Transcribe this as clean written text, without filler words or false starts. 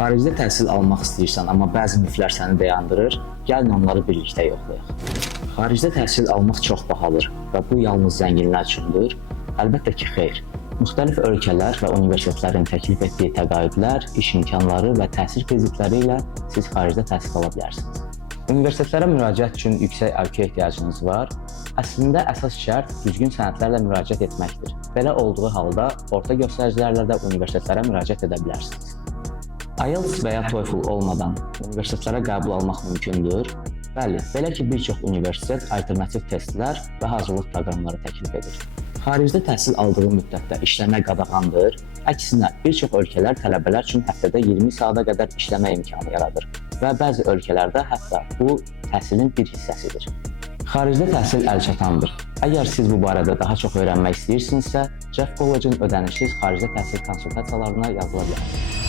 Xaricdə təhsil almaq istəyirsən, amma bəzi miflər səni dayandırır, gəlin onları birlikdə yoxlayaq. Xaricdə təhsil almaq çox bahadır və bu yalnız zənginlər üçündür. Əlbəttə ki, xeyr. Müxtəlif ölkələr və universitetlərin təklif etdiyi təqaüdlər, iş imkanları və təhsil kreditləri ilə siz xaricdə təhsil ala bilərsiniz. Universitetlərə müraciət üçün yüksək IQ ehtiyacınız var. Əslində əsas şərt düzgün sənədlərlə müraciət etməkdir. Belə olduğu halda orta göstəricilərlə də universitetlərə müraciət edə bilərsiniz. IELTS və ya TOEFL olmadan universitetlərə qəbul almaq mümkündür. Bəli, belə ki, bir çox universitet alternativ testlər və hazırlıq proqramları təklif edir. Xaricdə təhsil aldığı müddətdə işləmək qadağandır. Əksinə, bir çox ölkələr tələbələr üçün həftədə 20 saata qədər işləmə imkanı yaradır və bəzi ölkələrdə hətta bu təhsilin bir hissəsidir. Xaricdə təhsil əlçatandır. Əgər siz bu barədə daha çox öyrənmək istəyirsinizsə, Jeff College'ın ödənişsiz xaricdə təhsil konsultasiyalarına yazıla bilərsiniz.